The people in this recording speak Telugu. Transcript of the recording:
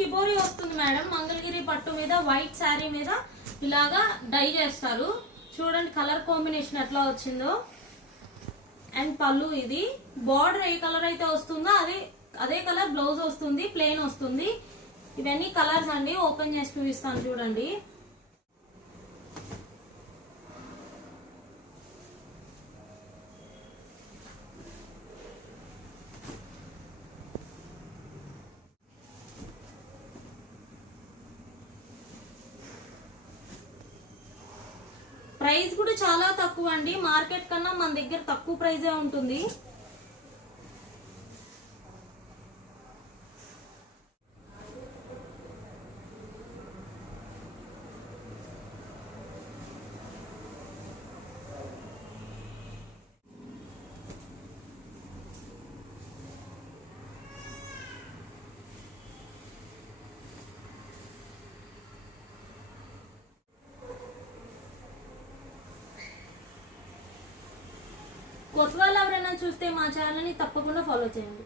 షిబోరి వస్తుంది మేడం. మంగళగిరి పట్టు మీద వైట్ శారీ మీద ఇలాగా డై చేస్తారు. చూడండి కలర్ కాంబినేషన్ ఎట్లా వచ్చిందో. అండ్ పళ్ళు ఇది. బార్డర్ ఏ కలర్ అయితే వస్తుందో అదే కలర్ బ్లౌజ్ వస్తుంది, ప్లెయిన్ వస్తుంది. ఇవన్నీ కలర్స్ అండి. ఓపెన్ చేసి చూపిస్తాను చూడండి. ప్రైస్ కూడా చాలా తక్కువ అండి. మార్కెట్ కన్నా మన దగ్గర తక్కువ ప్రైజే ఉంటుంది. కొత్త వాళ్ళు ఎవరైనా చూస్తే మా ఛానల్ని తప్పకుండా ఫాలో చేయండి.